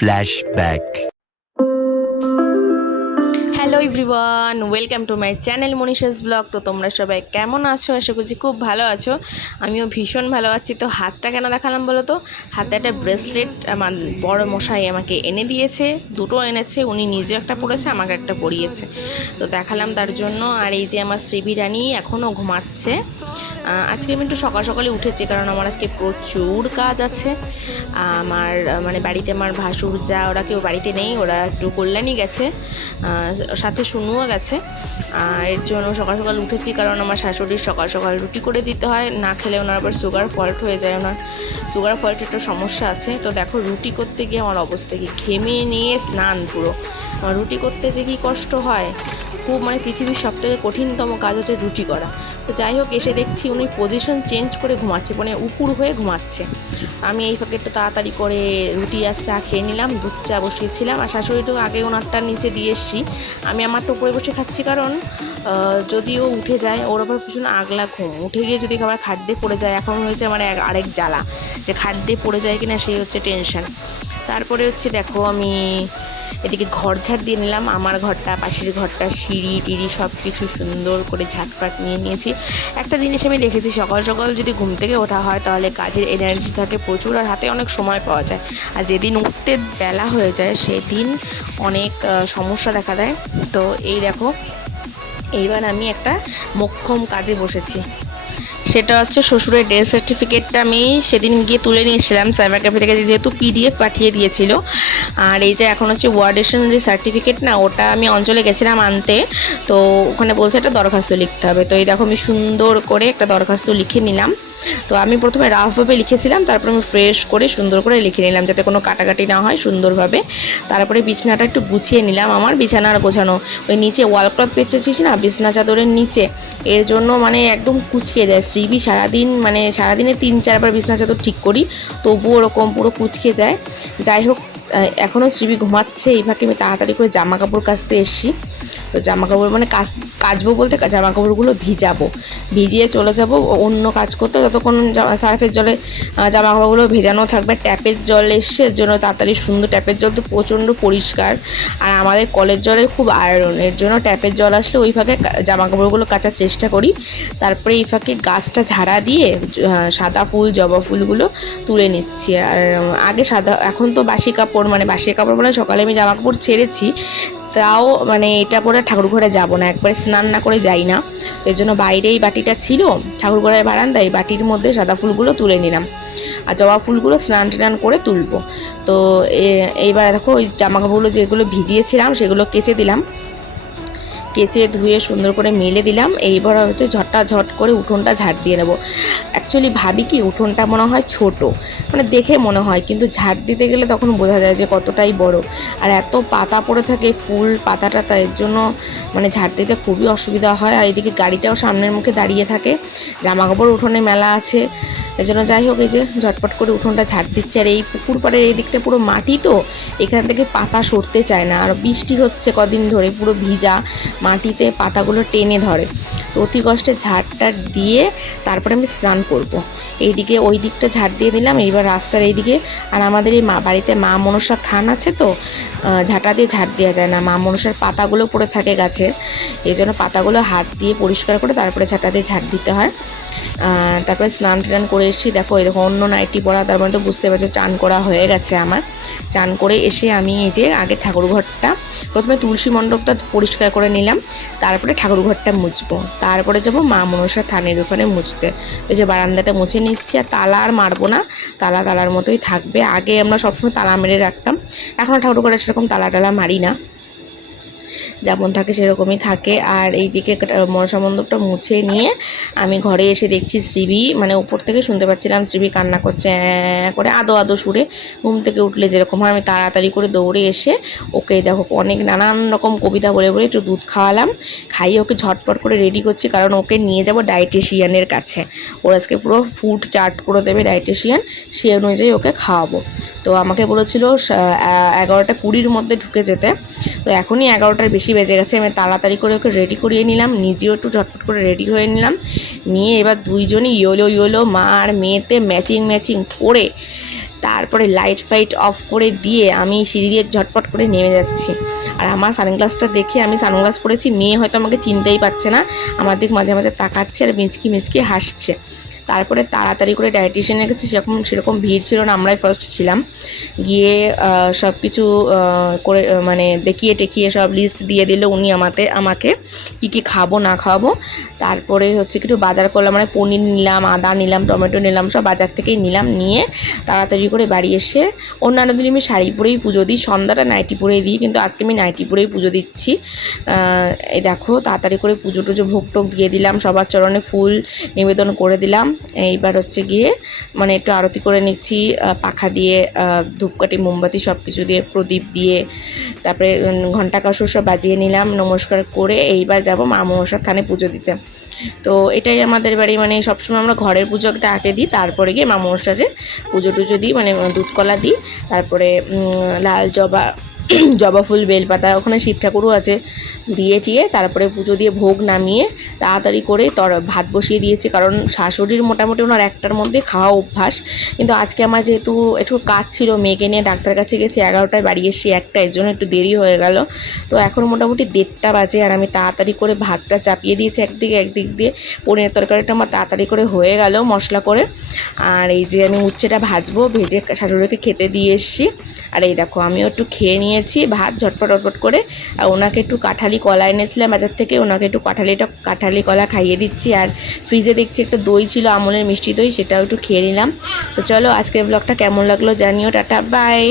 Flashback. Hello everyone, welcome to my channel Manisha's blog. তো তোমরা সবাই কেমন আছো? আশা করছি খুব ভালো আছো। আমিও ভীষণ ভালো আছি। তো হাতটা কেন দেখালাম বলো তো? হাতে একটা ব্রেসলেট আমার বড় মশাই আমাকে এনে দিয়েছে, দুটো এনেছে। উনি নিজে একটা পরেছে, আমাকে একটা পরিয়েছে। তো দেখালাম তার জন্য। আর এই যে আমার শ্রীবি রানী এখনও ঘুমাচ্ছে। আজকে আমি একটু সকাল সকালে উঠেছি, কারণ আমার আজকে প্রচুর কাজ আছে। আমার মানে বাড়িতে আমার ভাসুর যা, ওরা কেউ বাড়িতে নেই, ওরা একটু কল্যাণী গেছে, সাথে শুনুও গেছে। এর জন্য সকাল সকাল উঠেছি, কারণ আমার শাশুড়ির সকাল সকাল রুটি করে দিতে হয়। না খেলে ওনার আবার সুগার ফল্ট হয়ে যায়, ওনার সুগার ফল্টের একটা সমস্যা আছে। তো দেখো, রুটি করতে গিয়ে আমার অবস্থা কি, ঘেমে নিয়ে স্নান পুরো। আমার রুটি করতে যে কী কষ্ট হয়, খুব মানে পৃথিবীর সবথেকে কঠিনতম কাজ হচ্ছে রুটি করা। তো যাই হোক, এসে দেখছি উনি পজিশন চেঞ্জ করে ঘুমাচ্ছে, মানে উপুর হয়ে ঘুমাচ্ছে। আমি এই ফাঁকে একটু তাড়াতাড়ি করে রুটি আর চা খেয়ে নিলাম, দুধ চা বসিয়েছিলাম। আর শাশুড়িটুকু আগে ওনারটা নিচে দিয়ে এসছি, আমি আমারটা উপরে বসে খাচ্ছি। কারণ যদি ও উঠে যায়, ওর আবার ভীষণ আগলা ঘুম, উঠে গিয়ে যদি খাবার খাট দিয়ে পড়ে যায়, এখন হয়েছে আমার আরেক জ্বালা, যে খাট দিয়ে পড়ে যায় কিনা সেই হচ্ছে টেনশন। তারপরে হচ্ছে দেখো, আমি এদিকে ঘর ঝাড় দিয়ে নিলাম, আমার ঘরটা, পাশের ঘরটা, সিঁড়ি টিড়ি সব কিছু সুন্দর করে ঝাঁটফাট নিয়ে নিয়েছি। একটা জিনিস আমি দেখেছি, সকাল সকাল যদি ঘুম থেকে ওঠা হয় তাহলে কাজের এনার্জি থাকে প্রচুর, আর হাতে অনেক সময় পাওয়া যায়। আর যেদিন উঠতে বেলা হয়ে যায় সেদিন অনেক সমস্যা দেখা দেয়। তো এই দেখো, এইবার আমি একটা মোক্ষম কাজে বসেছি। সেটা হচ্ছে শ্বশুরের ডেথ সার্টিফিকেটটা আমি সেদিন গিয়ে তুলে নিয়েছিলাম সাইবার ক্যাফে থেকে, যেহেতু পিডিএফ পাঠিয়ে দিয়েছিল। আর এই যে এখন হচ্ছে ওয়ার্ডেশন যে সার্টিফিকেট না, ওটা আমি অঞ্চলে গেছিলাম আনতে। তো ওখানে বলছে একটা দরখাস্ত লিখতে হবে। তো এই দেখো, আমি সুন্দর করে একটা দরখাস্ত লিখে নিলাম। তো আমি প্রথমে রাফভাবে লিখেছিলাম, তারপর আমি ফ্রেশ করে সুন্দর করে লিখে নিলাম, যাতে কোনো কাটাকাটি না হয়, সুন্দরভাবে। তারপরে বিছানাটা একটু গুছিয়ে নিলাম। আমার বিছানার গোছানো, ওই নিচে ওয়াল ক্লথ পেতেছিস না বিছনা চাদরের নিচে, এর জন্য মানে একদম কুচকে যায়। শ্রীবি সারাদিন, মানে সারাদিনে 3-4 বার বিছনা চাদর ঠিক করি, তবুও ওরকম পুরো কুচকে যায়। যাই হোক, এখনও শ্রীবি ঘুমাচ্ছে। এই ফাঁকে আমি তাড়াতাড়ি করে জামা কাপড় কাচতে এসেছি। তো জামা কাপড় মানে কাচবো বলতে জামা কাপড়গুলো ভিজিয়ে চলে যাব অন্য কাজ করতে, ততক্ষণ সার্ফের জলে জামা কাপড়গুলো ভেজানো থাকবে। ট্যাপের জল এসছে, এর জন্য তাড়াতাড়ি সুন্দর, ট্যাপের জল তো প্রচণ্ড পরিষ্কার, আর আমাদের কলের জলে খুব আয়রন, এর জন্য ট্যাপের জল আসলে ওই ফাঁকে জামা কাপড়গুলো কাচার চেষ্টা করি। তারপরে এই ফাঁকে গাছটা ঝাড়া দিয়ে সাদা ফুল, জবা ফুলগুলো তুলে নিচ্ছি। আর আগে এখন তো বাসি কাপড়, মানে বাসি কাপড় বলে সকালে আমি জামা কাপড় ছেড়েছি, তাও মানে এটা পরে ঠাকুর ঘরে যাবো না, একবারে স্নান না করে যাই না। এর জন্য বাইরেই বাটিটা ছিল ঠাকুর ঘরের বারান্দায়, বাটির মধ্যে সাদা ফুলগুলো তুলে নিলাম, আর জবা ফুলগুলো স্নান টান করে তুলবো। তো এইবার দেখো, ওই জামা কাপড়গুলো যেগুলো ভিজিয়েছিলাম সেগুলো কেচে দিলাম, কেচে ধুয়ে সুন্দর করে মেলে দিলাম। এইবার হচ্ছে ঝট করে উঠোনটা ঝাড় দিয়ে নেবো। অ্যাকচুয়ালি ভাবি কি, উঠোনটা মনে হয় ছোট, মানে দেখে মনে হয়, কিন্তু ঝাড় দিতে গেলে তখন বোঝা যায় যে কতটাই বড়। আর এত পাতা পড়ে থাকে, ফুল পাতা টাতা, এর জন্য মানে ঝাড় দিতে খুবই অসুবিধা হয়। আর এদিকে গাড়িটাও সামনের মুখে দাঁড়িয়ে থাকে, জামা কাপড় উঠোনে মেলা আছে। এজন্য যাই হোক, এই যে ঝটপট করে উঠোনটা ঝাড় দিচ্ছে। আর এই পুকুর পাড়ের এই দিকটা পুরো মাটি, তো এখান থেকে পাতা সরতে চায় না। আর বৃষ্টি হচ্ছে কদিন ধরে, পুরো ভিজা মাটিতে পাতাগুলো টেনে ধরে। তো অতি কষ্টে ঝাড়টা দিয়ে তারপরে আমি স্নান করব। এইদিকে ওই দিকটা ঝাড় দিয়ে দিলাম, এইবার রাস্তার এইদিকে। আর আমাদের এই বাড়িতে মা মনসার থান আছে, তো ঝাঁটা দিয়ে ঝাড় দেওয়া যায় না, মা মনসার পাতাগুলো পড়ে থাকে গাছের, এই জন্য পাতাগুলো হাত দিয়ে পরিষ্কার করে তারপরে ঝাঁটা দিয়ে ঝাড় দিতে হয়। তারপরে স্নান টান করে এসেছি। দেখো, এই দেখো অন্য নাইটি পরা, তার মানে তো বুঝতে পারছো চান করা হয়ে গেছে আমার। চান করে এসে আমি এই যে আগে ঠাকুরঘরটা, প্রথমে তুলসী মণ্ডপটা পরিষ্কার করে নিলাম, তারপরে ঠাকুরঘরটা মুছবো, তারপরে যাবো মা মনসা থানের ওখানে মুছতে। ওই যে বারান্দাটা মুছে নিচ্ছি। আর তালা আর মারবো না, তালার মতোই থাকবে। আগে আমরা সবসময় তালা মেরে রাখতাম, এখনও ঠাকুরঘরে সেরকম তালা মারি না, যেমন থাকে সেরকমই থাকে। আর এইদিকে মনসা মণ্ডপটা মুছে নিয়ে আমি ঘরে এসে দেখছি শ্রীবি, মানে উপর থেকে শুনতে পাচ্ছিলাম শ্রীবি কান্না করছে করে, আদো সুরে। ঘুম থেকে উঠলে যেরকম হয়, আমি তাড়াতাড়ি করে দৌড়ে এসে ওকে দেখো অনেক নানান রকম কবিতা বলে একটু দুধ খাওয়ালাম, খাইয়ে ওকে ঝটপট করে রেডি করছি, কারণ ওকে নিয়ে যাব ডায়েটিশিয়ানের কাছে। ওর আজকে পুরো ফুড চার্ট করে দেবে ডায়েটিশিয়ান, সে অনুযায়ী ওকে খাওয়াবো। তো আমাকে বলেছিল 11:20 মধ্যে ঢুকে যেতে, তো এখনই 11টার বেশি বেজে গেছে। আমি তাড়াতাড়ি করে ওকে রেডি করিয়ে নিলাম, নিজেও একটু ঝটপট করে রেডি হয়ে নিলাম। নিয়ে এবার দুইজনই ইয়োলো মা আর মেয়েতে ম্যাচিং করে তারপরে লাইট ফাইট অফ করে দিয়ে আমি সিঁড়ি দিয়ে ঝটপট করে নেমে যাচ্ছি। আর আমার সানগ্লাসটা দেখে, আমি সানগ্লাস পরেছি, মেয়ে হয়তো আমাকে চিনতেই পারছে না, আমার দিক মাঝে মাঝে তাকাচ্ছে আর মিচকি মিচকি হাসছে। তারপরে তাড়াতাড়ি করে ডায়েটিশিয়ানের কাছে সেরকম ভিড় ছিল না, আমরাই ফার্স্ট ছিলাম। গিয়ে সব কিছু করে মানে দেখিয়ে টেকিয়ে সব লিস্ট দিয়ে দিল উনি আমাকে কী কী খাবো না খাওয়াবো। তারপরে হচ্ছে একটু বাজার করলাম, মানে পনির নিলাম, আদা নিলাম, টমেটো নিলাম, সব বাজার থেকেই নিলাম। নিয়ে তাড়াতাড়ি করে বাড়ি এসে, অন্যান্য দিন আমি শাড়ি পরেই পুজো দিই, সন্ধ্যাটা নাইটি পরেই দিই, কিন্তু আজকে আমি নাইটি পরেই পুজো দিচ্ছি। এই দেখো তাড়াতাড়ি করে পুজো টুজো ভোগ টোগ দিয়ে দিলাম, সবার চরণে ফুল নিবেদন করে দিলাম। এইবার হচ্ছে গিয়ে মানে একটু আরতি করে নিচ্ছি, পাখা দিয়ে, ধূপকাঠি মোমবাতি সব কিছু দিয়ে, প্রদীপ দিয়ে, তারপরে ঘণ্টা কাসর সব বাজিয়ে নিলাম, নমস্কার করে এইবার যাব মা মনসার থানে পুজো দিতে। তো এটাই আমাদের বাড়ি, মানে সবসময় আমরা ঘরের পুজোটা আগে দিই, তারপরে গিয়ে মা মনসারে পুজো টুজো দিই, মানে দুধকলা দিই, তারপরে লাল জবা ফুল, বেলপাতা, ওখানে শিব ঠাকুরও আছে, দিয়ে টিয়ে তারপরে পুজো দিয়ে ভোগ নামিয়ে তাড়াতাড়ি করে ভাত বসিয়ে দিয়েছি, কারণ শাশুড়ির মোটামুটি ওনার একটার মধ্যে খাওয়া অভ্যাস। কিন্তু আজকে আমার যেহেতু একটু কাজ ছিল, মেয়েকে নিয়ে ডাক্তারের কাছে গেছি, 11টায় বাড়ি এসেছি 1টা, এর জন্য একটু দেরি হয়ে গেল। তো এখন মোটামুটি 1:30 বাজে, আর আমি তাড়াতাড়ি করে ভাতটা চাপিয়ে দিয়েছি একদিক দিয়ে পনিরের তরকারিটা আমার তাড়াতাড়ি করে হয়ে গেল মশলা করে। আর এই যে আমি উচ্ছেটা ভাজবো, ভেজে শাশুড়িকে খেতে দিয়ে এসেছি। আর এই দেখো আমিও একটু খেয়ে নিয়েছি ভাত ঝটপট করে। আর ওনাকে একটু কাঁঠালি কলা এনেছিলাম বাজার থেকে, ওনাকে একটু কাঁঠালি কলা খাইয়ে দিচ্ছি। আর ফ্রিজে দেখছি একটা দই ছিল, আমুলের মিষ্টি দই, সেটাও একটু খেয়ে নিলাম। তো চলো আজকের ব্লগটা কেমন লাগলো জানিও। Tata, by.